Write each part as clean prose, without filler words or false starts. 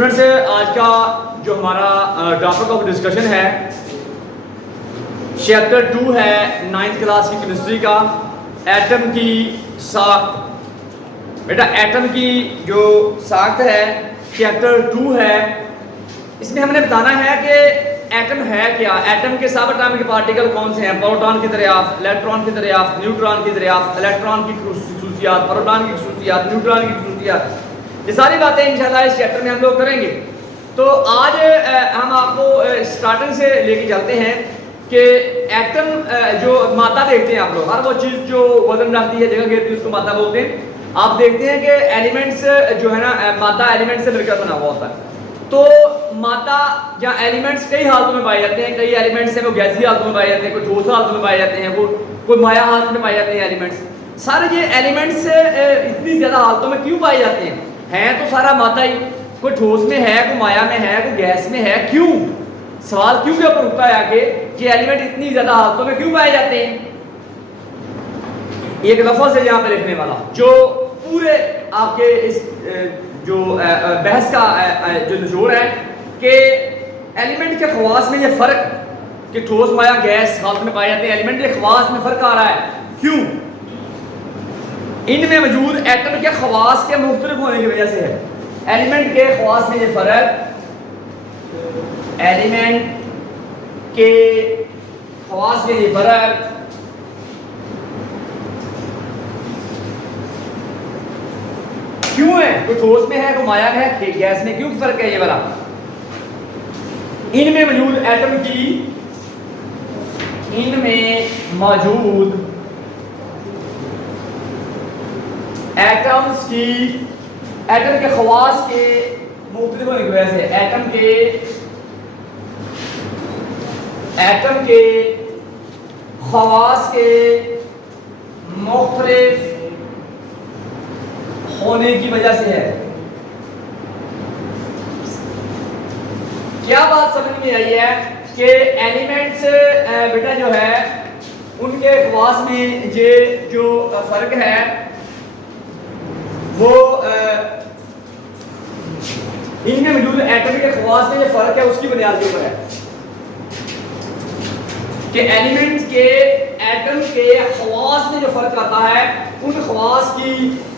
Students, आज का जो हमारा टॉपिक ऑफ डिस्कशन है चैप्टर 2 है 9th क्लास की केमिस्ट्री का, एटम की साख्त। बेटा एटम की जो साख्त है चैप्टर 2 है, इसमें हमने बताना है कि एटम है क्या, एटम के सब एटॉमिक पार्टिकल कौन से हैं, प्रोटॉन की दरियाफ्त, इलेक्ट्रॉन की दरियाफ्त, न्यूट्रॉन की दरियाफ्त, इलेक्ट्रॉन की खसूसियात, प्रोटॉन की खसूसियात, न्यूट्रॉन की खसूसियात, ये सारी बातें इंशाल्लाह इस चैप्टर में हम लोग करेंगे। तो आज हम आपको स्टार्टिंग से लेके चलते हैं कि एटम जो मादा देखते हैं आप लोग, हर वो चीज़ जो वजन रखती है, जगह घेरती है, उसको मादा बोलते हैं। आप देखते हैं कि एलिमेंट्स जो है ना, मादा एलिमेंट से मिलकर बना हुआ होता है। तो मादा या एलिमेंट्स कई हालतों में पाए जाते हैं, कई एलिमेंट्स हैं वो गैसीय हालतों में पाए जाते हैं, कोई ठोस हालतों में पाए जाते हैं, वो कोई माया हालत में पाए जाते हैं एलिमेंट्स। सारे ये एलिमेंट्स इतनी ज़्यादा हालतों में क्यों पाए जाते हैं तो सारा मादा ही, कोई ठोस में है, कोई माया में है, कोई गैस में है, क्यों? सवाल क्यों के ऊपर उठता है आके कि एलिमेंट इतनी ज्यादा हालतों में क्यों पाए जाते हैं। एक लफ्ज़ है यहाँ पे लिखने वाला जो पूरे आपके इस जो बहस का जो निचोड़ है कि एलिमेंट के खवास में ये फर्क कि ठोस माया गैस हालत में पाए जाते हैं, एलिमेंट के खवास में फर्क आ रहा है, क्यों? इनमें मौजूद एटम के खवास के मुख्तलिफ होने की वजह से है। एलिमेंट के खवास में ये फर्क, एलिमेंट के खवास में ये फर्क क्यों है? कोई ठोस में है, कोई माया में है, गैस में, क्यों फर्क है ये वाला? इनमें मौजूद एटम की, इनमें मौजूद एटम्स की, एटम के खवास के मुख्तलिफ होने की वजह से, एटम के खवास के मुख्तलिफ होने की वजह से है। क्या बात समझ में आई है कि एलिमेंट्स बेटा जो है उनके खवास में ये जो फर्क है वो इनमें मौजूद एटम के खवास में जो फर्क है उसकी बुनियाद के ऊपर है कि एलिमेंट के एटम के खवास में जो फर्क आता है, उन खवास की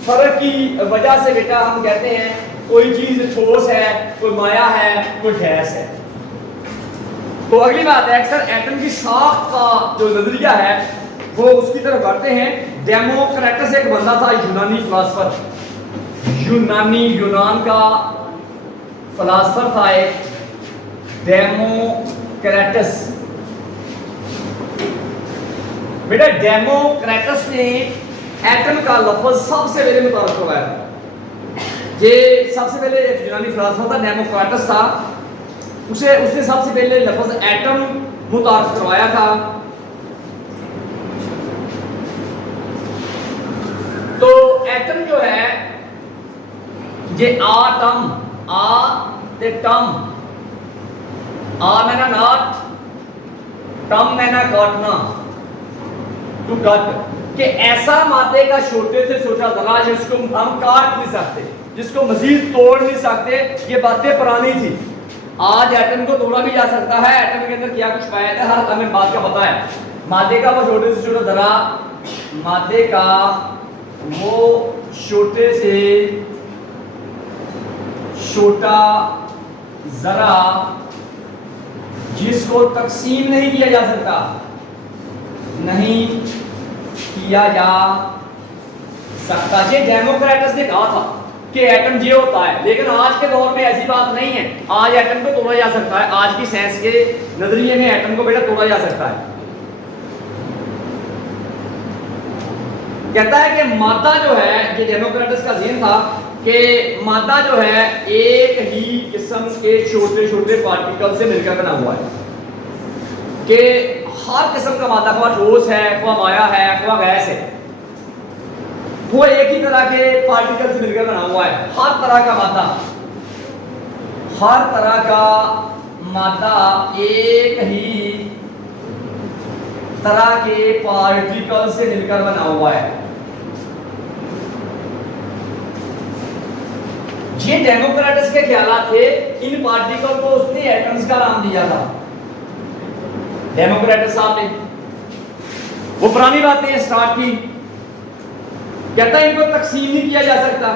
फर्क की वजह से बेटा हम कहते हैं कोई चीज ठोस है, कोई माया है, कोई गैस है। तो अगली बात है, अक्सर एटम की साख्त का जो नजरिया है वो उसकी तरफ बढ़ते हैं। डेमोक्रेटस एक बंदा था, यूनानी फिलासफर, यूनान का फिलासफर था एक, डेमोक्रेटस। बेटा डेमोक्रेटस ने एटम का लफ्ज सबसे पहले मुतारफ करवाया था। ये सबसे पहले एक यूनानी फिलासफर था, डेमोक्रेटस था, उसने सबसे पहले लफ्ज एटम मुतारफ करवाया था। तो एटम जो है ये आटम, टम, आ मैना नाट, टम मैना काटना, टू कट, कि ऐसा मादे का छोटे से छोटा जरा जिसको हम काट नहीं सकते, जिसको मजीद तोड़ नहीं सकते। ये बातें पुरानी थी, आज एटम को तोड़ा भी जा सकता है। एटम के अंदर क्या कुछ पाया था हर हमें बात का पता है। मादे का वो छोटे से छोटा जरा, मादे का वो छोटे से छोटा जरा जिसको तकसीम नहीं किया जा सकता, नहीं किया जा सकता। ये डेमोक्रेटस ने कहा था कि एटम ये होता है, लेकिन आज के दौर में ऐसी बात नहीं है। आज एटम को तोड़ा जा सकता है, आज की साइंस के नजरिए में एटम को बेटा तोड़ा जा सकता है। कहता है कि मादा जो है, ये डेमोक्रेटस का ज़हन था कि मादा जो है एक ही किस्म के छोटे छोटे पार्टिकल से मिलकर बना हुआ है, कि हर किस्म का मादा, खवा ठोस है, खवा माया है, खवा गैस है, वो एक ही तरह के पार्टिकल से मिलकर बना हुआ है। हर तरह का मादा, हर तरह का मादा एक ही तरह के पार्टिकल से मिलकर बना हुआ है। ये डेमोक्रेटस के ख्यालात थे। इन पार्टिकल को उसने एटम्स का नाम दिया था, डेमोक्रेटस साहब ने। वो पुरानी बातें स्टार्ट की, कहता है इनको तकसीम नहीं किया जा सकता,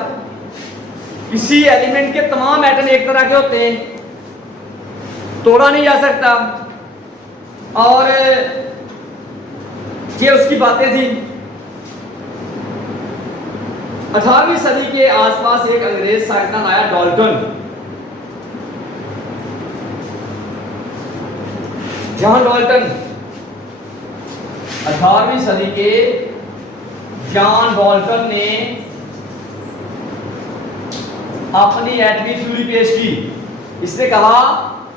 किसी एलिमेंट के तमाम एटम एक तरह के होते हैं, तोड़ा नहीं जा सकता। और ये उसकी बातें थी। 18वीं सदी के आसपास एक अंग्रेज साइंसदान आया, डाल्टन, जॉन डाल्टन। 18वीं सदी के जॉन डाल्टन ने अपनी एटमी थ्योरी पेश की। इसने कहा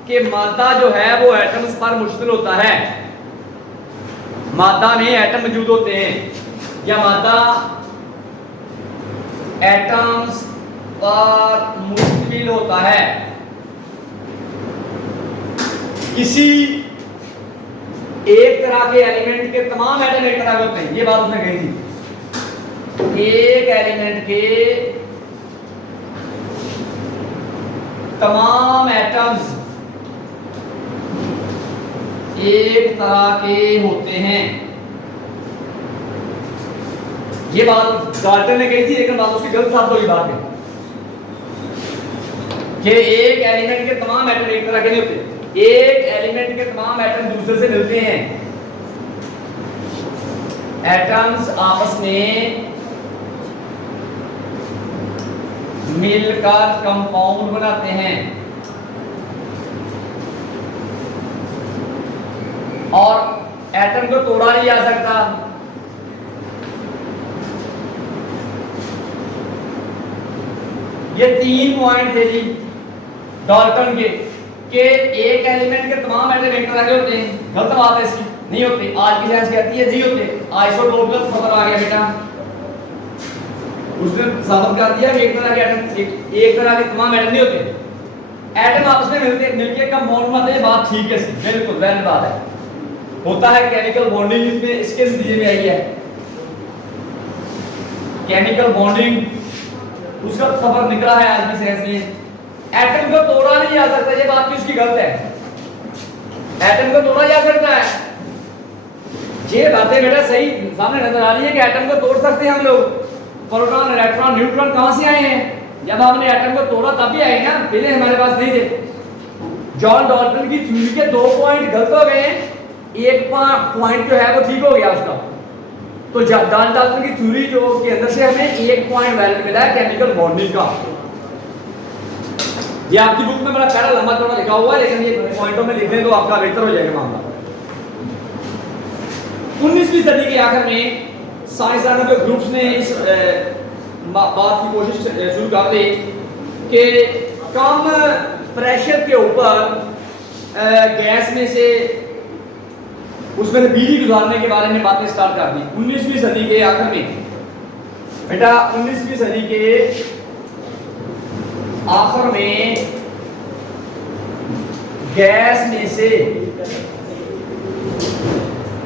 कि मादा जो है वो एटम्स पर मुश्तमिल होता है, मादा में एटम मौजूद होते हैं, या मादा एटम्स पर मुश्तमिल होता है। किसी एक तरह के एलिमेंट के तमाम एटम एक तरह के होते हैं, ये बात उसने कही थी। एक एलिमेंट के तमाम एटम्स एक तरह के होते हैं, ये बात डाल्टन ने कही थी। लेकिन बात उसकी गलत साबित हुई बाद में कि एक एलिमेंट के तमाम एटम एक तरह के नहीं होते, एक एलिमेंट के तमाम एटम दूसरे से मिलते हैं। एटम्स आपस में मिलकर कंपाउंड बनाते हैं, और एटम को तोड़ा नहीं जा सकता। ये 3 पॉइंट थे जी डाल्टन के, कि एक एलिमेंट के तमाम एटम एक तरह के होते हैं। गलत बात है इसकी, नहीं होते। आज की साइंस कहती है जी होते। आइसोटोप का खबर आ गया बेटा, उसने साबित कर दिया कि एक तरह के एटम एक तरह के तमाम एटम नहीं होते, एटम आपस में मिलके कंपाउंड बनाते हैं। बात ठीक है, बिल्कुल वैलिड बात है। होता है केमिकल बॉन्डिंग, इसमें इसके नतीजे में आई है केमिकल बॉन्डिंग, उसका खबर निकला है आज की साइंस में। एटम को तोड़ा नहीं जा सकता, ये बात भी उसकी गलत है। एटम को तोड़ा जा सकता है, ये बातें बेटा सही सामने नजर आ रही है कि एटम को तोड़ सकते हैं हम लोग। प्रोटॉन, इलेक्ट्रॉन, न्यूट्रॉन कहां से आए हैं? जब हमने एटम को तोड़ा तब भी आए ना, पहले हमारे पास नहीं थे। जॉन डाल्टन की थ्योरी के 2 पॉइंट गलत हो गए, एक पॉइंट जो है वो ठीक हो गया उसका। तो जॉन डाल्टन की थ्योरी जो के अंदर से हमें एक पॉइंट वैलिड मिला है केमिकल बॉन्डिंग का। ये आपकी बुक में बड़ा प्यारा लंबा चौड़ा लिखा हुआ है, लेकिन ये पॉइंटों में लिखने तो आपका बेहतर हो जाएगा मामला। 19वीं सदी के आखिर में साइंसदानों के ग्रुप्स ने इस बात की कोशिश शुरू कर दी कि कम प्रेशर के ऊपर गैस में से उसमें बिजली गुजारने के बारे में बातें स्टार्ट कर दी 19वीं सदी के आखिर में। बेटा 19वीं सदी के आखिर में गैस में से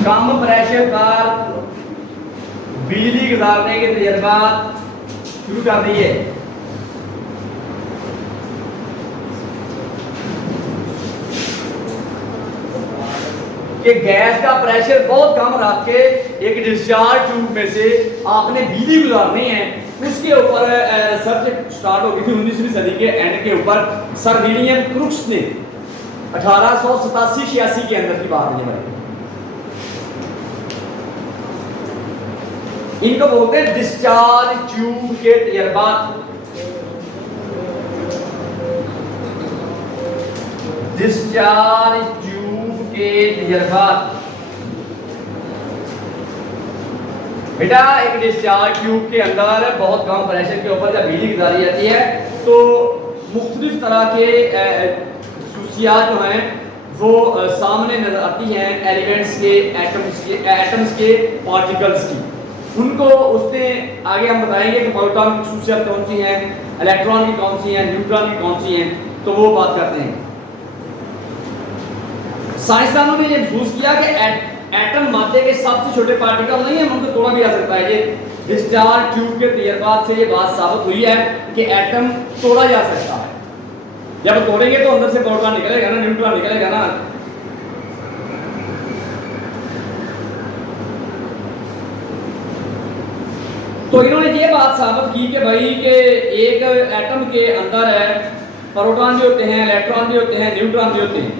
कम प्रेशर पर बिजली गुजारने के तजर्बात शुरू कर दिए। कि गैस का प्रेशर बहुत कम रख के एक डिस्चार्ज ट्यूब में से आपने बिजली गुजारनी है, उसके ऊपर रिसर्च स्टार्ट हो गई थी 19वीं सदी के एंड के ऊपर। सर विलियम क्रुक्स ने 1887-86 के अंदर की बात है भाई। इनको बोलते हैं डिस्चार्ज ट्यूब के तजर्बात। डिस्चार्ज ट्यूब के तजर्बात। बेटा एक डिस्चार्ज ट्यूब के अंदर बहुत कम प्रेशर के ऊपर जब बिजली गुजारी जाती है तो मुख्तलिफ तरह के खसूसियात जो हैं वो सामने नजर आती हैं एलिमेंट्स के, एटम्स के पार्टिकल्स की। उनको उसने आगे हम बताएंगे कि प्रोटॉन की खसूसियात कौन सी हैं, इलेक्ट्रॉन की कौन सी हैं, न्यूट्रॉन की कौन सी हैं, तो वो बात करते हैं। साइंसदानों ने ये महसूस किया कि एटम मादे के सबसे छोटे पार्टिकल नहीं है, उनको तोड़ा भी जा सकता है। ये डिस्चार्ज ट्यूब के तजर्बात से ये बात साबित हुई है कि एटम तोड़ा जा सकता है। जब तोड़ेंगे तो अंदर से प्रोटॉन निकलेगा ना, न्यूट्रॉन निकलेगा ना। तो इन्होंने ये बात साबित की कि भाई कि एक एटम के अंदर है प्रोटॉन भी होते हैं, इलेक्ट्रॉन भी होते हैं, न्यूट्रॉन भी होते हैं।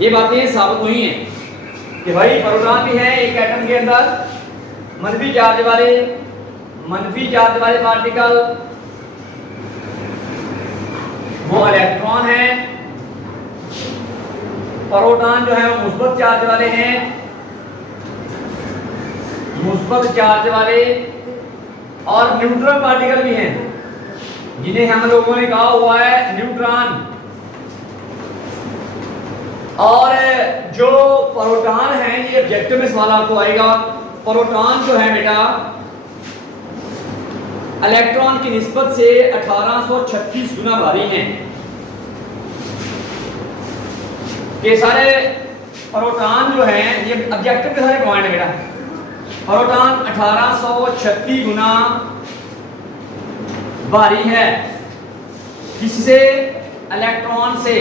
ये बातें साबित हुई हैं कि भाई प्रोटॉन भी हैं एक एटम के अंदर, मंफी चार्ज वाले पार्टिकल, वो इलेक्ट्रॉन है, प्रोटॉन जो है वो मुस्बत चार्ज वाले हैं, मुस्बत चार्ज वाले, और न्यूट्रॉन पार्टिकल भी हैं जिन्हें हम लोगों ने कहा हुआ है न्यूट्रॉन। और जो प्रोटॉन है, ये ऑब्जेक्टिव में सवाल आपको आएगा, प्रोटॉन जो है बेटा इलेक्ट्रॉन की निस्बत से 1836 गुना भारी हैं। ये सारे प्रोटॉन जो हैं ये ऑब्जेक्टिव के सारे पॉइंट है बेटा। प्रोटॉन 1836 गुना भारी है, किससे? इलेक्ट्रॉन से।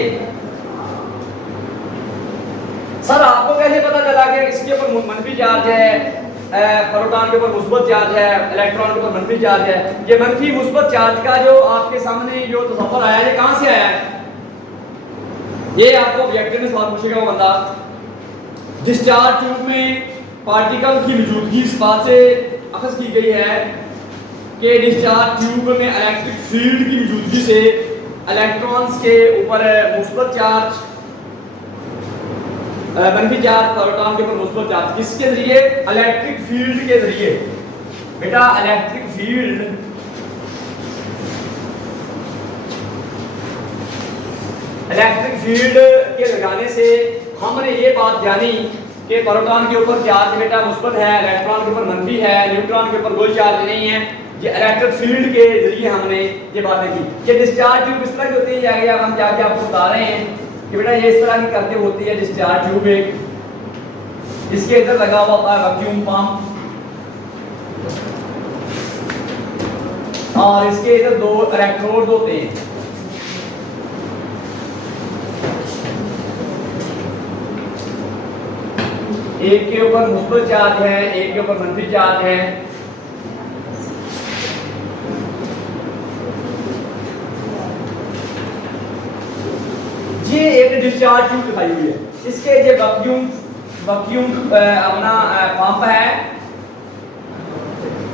सर आपको कैसे पता चला कि इसके ऊपर मंफी चार्ज है, प्रोटॉन के ऊपर मुस्बत चार्ज है, इलेक्ट्रॉन के ऊपर मंफी चार्ज है? ये मंफी मुस्बत चार्ज का जो आपके सामने जो तस्वर आया है, ये कहां से आया है? ये आपको ऑब्जेक्टिव में सवाल पूछेगा वो बंदा। डिस्चार्ज ट्यूब में पार्टिकल की मौजूदगी इस बात से अखज़ की गई है कि डिस्चार्ज ट्यूब में इलेक्ट्रिक फील्ड की मौजूदगी से इलेक्ट्रॉन्स के ऊपर मुस्बत चार्ज, मंफी चार्ज, प्रोटॉन के ऊपर मुस्बत चार्ज, किसके जरिए? इलेक्ट्रिक फील्ड के जरिए। बेटा इलेक्ट्रिक फील्ड के लगाने से हमने ये बात जानी कि प्रोटॉन के ऊपर चार्ज बेटा मुस्बत है, इलेक्ट्रॉन के ऊपर मंफी है, न्यूट्रॉन के ऊपर कोई चार्ज नहीं है। ये इलेक्ट्रिक फील्ड के जरिए हमने ये बातें की। ये डिस्चार्ज ट्यूब इस तरह की होती है, जाके हम जाके आपको बता रहे हैं कि बेटा ये इस तरह की करके होती है डिस्चार्ज ट्यूब। एक इसके इधर लगा हुआ होता है वैक्यूम पंप, और इसके इधर 2 इलेक्ट्रोड होते हैं। एक के ऊपर मुस्बत चार्ज है, एक के ऊपर मंफी चार्ज है। ये एक डिस्चार्ज ट्यूब दिखाई हुई है, इसके ये वैक्यूम अपना पंप है,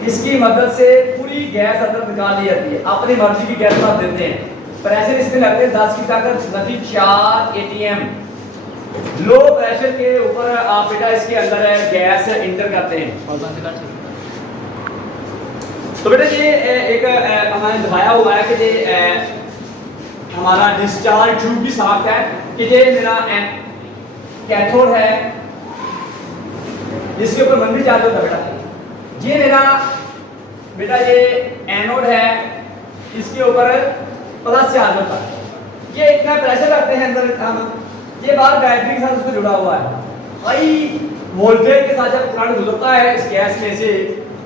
इसकी मदद से पूरी गैस अंदर निकाल ली जाती है। अपनी मर्जी की गैस आप देते हैं, प्रेशर इसमें लगते हैं 10 की ताकत 4 atm। लो प्रेशर के ऊपर आप बेटा इसके अंदर है गैस इंटर करते हैं। तो बेटा ये एक हमारे दिखाया हुआ है कि ये हमारा डिस्चार्ज ट्यूब की साख्त है कि ये मेरा कैथोड है, जिसके ऊपर मंफी चार्ज होता है बेटा। ये मेरा बेटा ये एनोड है, इसके ऊपर प्लस चार्ज होता है। ये इतना प्रेशर रखते हैं अंदर हम, ये बार बैटरी के साथ उसमें जुड़ा हुआ है। हाई वोल्टेज के साथ जब करंट गुजरता है इस गैस में से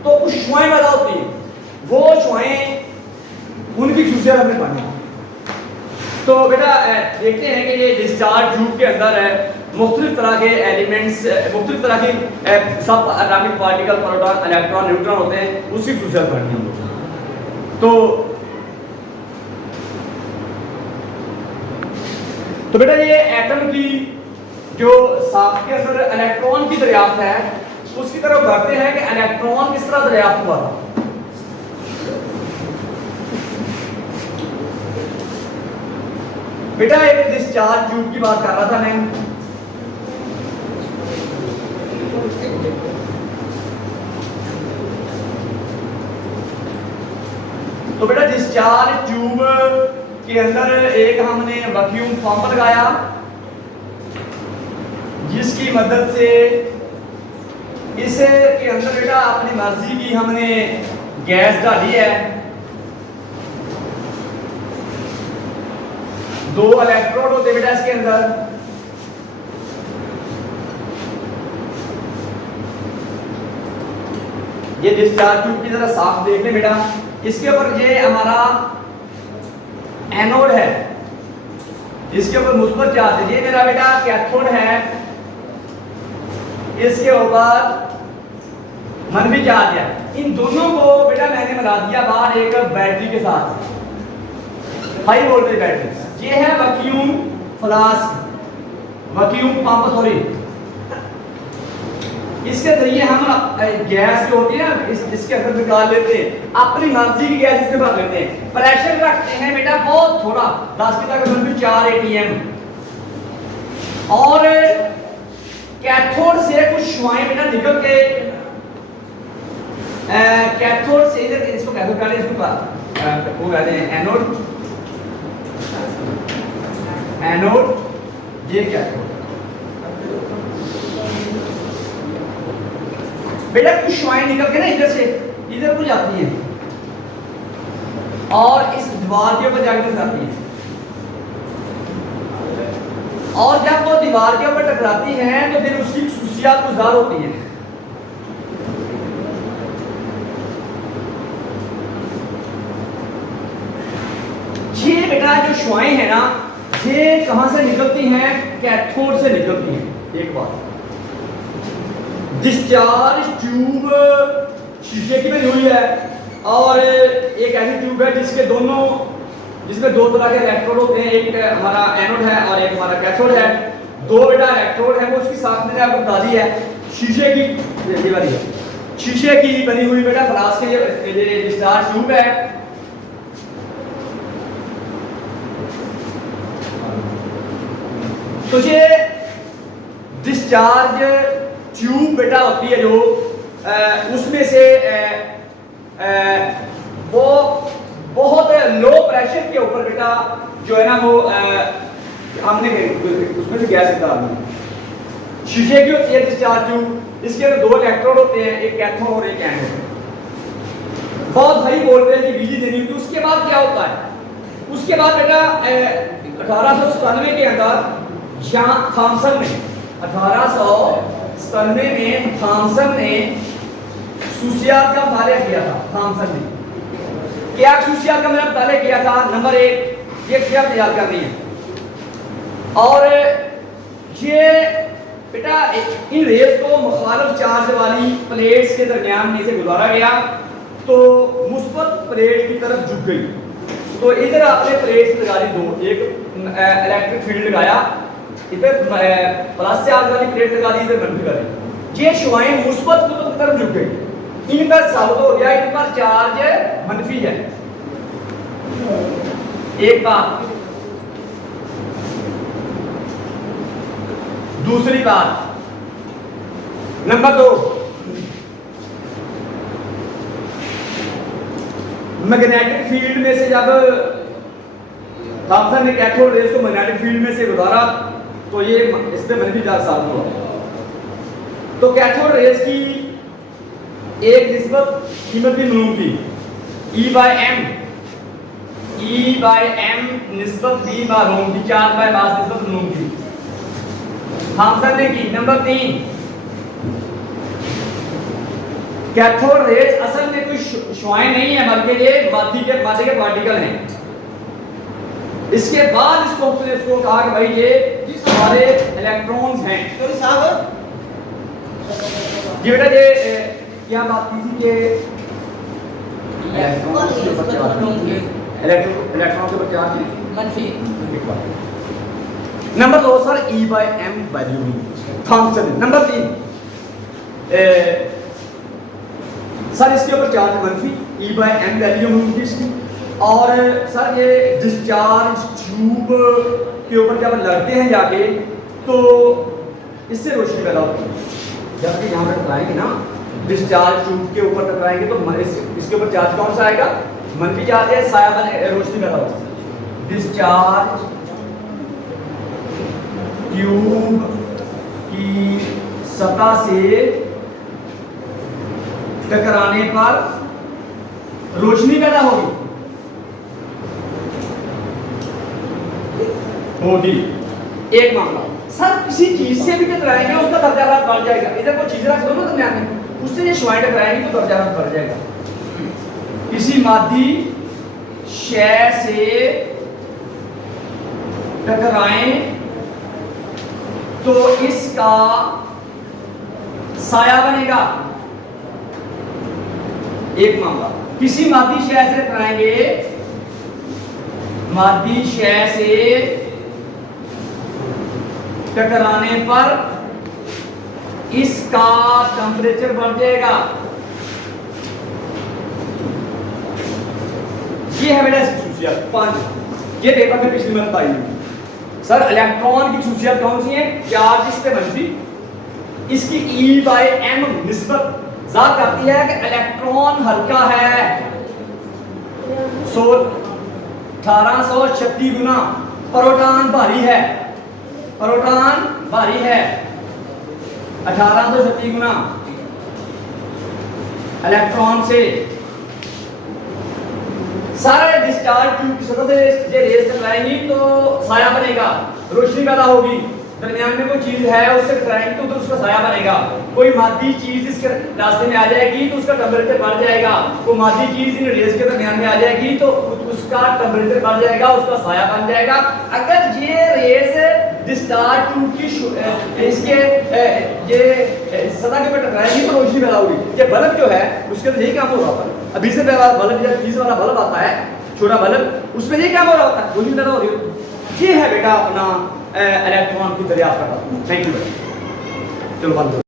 तो कुछ शुआएं पैदा होती हैं, वो शुआएं उनकी खुशियां हमने पानी। तो बेटा देखते हैं कि ये डिस्चार्ज ट्यूब के अंदर है मुख्तलिफ तरह के एलिमेंट्स, मुख्तलिफ तरह की सब atomic particle, proton, electron, neutron होते हैं, उसकी खुशियां पढ़नी हम लोग। तो बेटा ये एटम की जो साख्त के अंदर इलेक्ट्रॉन की दरियाफ्त है, उसकी तरफ बढ़ते हैं कि इलेक्ट्रॉन किस तरह दरियाफ्त हुआ था। बेटा एक डिस्चार्ज ट्यूब की बात कर रहा था मैं। तो बेटा डिस्चार्ज ट्यूब के अंदर एक हमने वैक्यूम पंप लगाया, जिसकी मदद से इसे के अंदर बेटा अपनी मर्जी की हमने गैस डाली है। 2 इलेक्ट्रोड होते बेटा इसके अंदर, ये डिस्चार्ज ट्यूब की तरह साफ देख लें बेटा। इसके ऊपर ये हमारा एनोड है, इसके ऊपर मुस्बत चार्ज है। ये मेरा बेटा कैथोड है, इसके ऊपर मनफी चार्ज है। इन दोनों को बेटा मैंने मिला दिया बाहर एक बैटरी के साथ, हाई वोल्टेज बैटरी। ये है vacuum flask, vacuum pump, sorry. इसके जरिए हम गैस जो होती है ना, इसके अंदर निकाल लेते हैं, अपनी मर्जी की गैस इसमें भर लेते हैं। प्रेशर रखते हैं बेटा बहुत थोड़ा, 10 की ताकत में 4 atm। और कैथोड से कुछ शुआएं बेटा निकल के कैथोड से इधर, इसको कैथोड कहते हैं, इसको वो कहते हैं एनोड, एनोड ये कैथोड। बेटा कुछ शुआएं निकल के ना इधर से इधर को जाती है और इस दीवार के ऊपर जाकर टकराती है, और जब वो दीवार के ऊपर टकराती है तो फिर उसकी खुसूसियात गुजार होती है। ये बेटा जो शुआएं हैं ना, ये कहां से निकलती हैं? कैथोड से निकलती हैं। एक बात, डिस्चार्ज ट्यूब शीशे की बनी हुई है और एक ऐसी ट्यूब है जिसमें दो तरह के इलेक्ट्रोड होते हैं, एक हमारा एनोड है और एक हमारा कैथोड है। दो बेटा इलेक्ट्रोड है, वो उसकी साथ मैंने आपको बता दी है। शीशे की ये वाली है, शीशे की बनी हुई बेटा फ्लास्क के ये डिस्चार्ज ट्यूब है। तो ये डिस्चार्ज ट्यूब बेटा होती है जो उसमें से वो बहुत लो प्रेशर के ऊपर बेटा जो है ना वो हमने उसमें से गैस निकालनी है। शीशे की होती है डिस्चार्ज ट्यूब, इसके अंदर 2 इलेक्ट्रोड होते हैं, एक कैथोड और एक एनोड। बहुत हाई वोल्टेज की बिजली देनी होती है। उसके बाद क्या होता है? उसके बाद बेटा 1897 के अंदर थॉमसन ने 1897 में थॉमसन ने खुसूसियात का मुताला किया था। थॉमसन ने क्या खुसूसियात का मुताला किया था? नंबर 1, ये क्या तैयार करनी है, और ये बेटा इन रेस को मुखालिफ चार्ज वाली प्लेट्स के दरमियान में से गुजारा गया तो मुस्बत प्लेट की तरफ झुक गई। तो इधर आपने प्लेट्स लगा दी 2, एक इलेक्ट्रिक फील्ड लगाया, इधर प्लस चार्ज वाली प्लेट लगा दी, इधर मनफी वाली। ये शुआएं मुस्बत की तरफ झुक गई, इनका साबित हो गया इन पर चार्ज मनफी है। एक बात। दूसरी बात, नंबर 2, मैग्नेटिक फील्ड में से जब थॉमसन ने कैथोड रेस को मैग्नेटिक फील्ड में से गुजारा तो ये इस पे मनफी चार्ज साबित हुआ। तो कैथोड रेस की एक निस्बत कीमत भी मालूम थी, E/m निस्बत भी मालूम थी, चार्ज बाय मास निस्बत मालूम थी, थॉमसन ने की। नंबर 3, कैथोड रेस असल में कोई शुआएं नहीं है बल्कि ये मादे के पार्टिकल हैं। इसके बाद इसको कहा कि भाई ये हमारे इलेक्ट्रॉन्स हैं। तो साहब जी बेटा ये क्या बात की थी कि इलेक्ट्रॉन के ऊपर चार्ज मनफी। Number 2 sir E/m value Thomson. Number 3 sir इसके ऊपर चार्ज मनफी, E/m वैल्यू होगी इसकी। और सर ये डिस्चार्ज ट्यूब के ऊपर जब लगते हैं जाके तो इससे रोशनी पैदा होती है। जब यहाँ पर टकराएंगे ना, डिस्चार्ज ट्यूब के ऊपर टकराएंगे तो इसके ऊपर चार्ज कौन सा आएगा? मनफी चार्ज है, साया बने, रोशनी पैदा होती है। डिस्चार्ज ट्यूब की सतह से टकराने पर रोशनी पैदा होगी। एक मामला। सर किसी चीज से भी टकराएंगे उसका दर्जा हरारत बढ़ जाएगा। इधर कोई चीज रख दो ना दरमियान में, उससे ये शुआएं टकराएंगी तो दर्जा हरारत बढ़ जाएगा। किसी मादी शय से टकराएं तो इसका साया बनेगा। एक मामला, किसी मादी शय से टकराएंगे, मादी शय से टकराने पर इसका टेंपरेचर बढ़ जाएगा। ये है बेटा इसकी खसूसियत 5। ये पेपर में पिछली मंथ आई हुई। सर इलेक्ट्रॉन की खसूसियत कौन सी है? चार्ज इस पे मनफी, इसकी E/m निस्बत जाहिर करती है कि इलेक्ट्रॉन हल्का है 1836 गुना, प्रोटॉन भारी है, प्रोटॉन भारी है 1836 गुना इलेक्ट्रॉन से। सारे डिस्चार्ज ट्यूब की सतह से ये रेज टकराएंगी तो साया बनेगा, रोशनी पैदा होगी। दरमियान में कोई चीज है उससे टकराएंगी तो उसका साया बनेगा। कोई मादी चीज इसके रास्ते में आ जाएगी तो उसका टेंपरेचर बढ़ जाएगा। कोई मादी चीज इन रेज के दरमियान में आ जाएगी तो उसका टेंपरेचर बढ़ जाएगा, उसका साया बन जाएगा। अगर ये रेज डिस्चार्ज ट्यूब की इसके ये सतह के ऊपर टकराएंगी तो रोशनी पैदा होगी। ये बल्ब जो है उसके अंदर यही काम हो रहा होता है। अभी से बल्ब या 20 वाला बल्ब आता है छोटा बल्ब, उसमें ये क्या हो रहा होता है? रोशनी पैदा हो रही है। ये है बेटा अपना इलेक्ट्रॉन की दरियाफ्त का। Thank you. चलो बंद।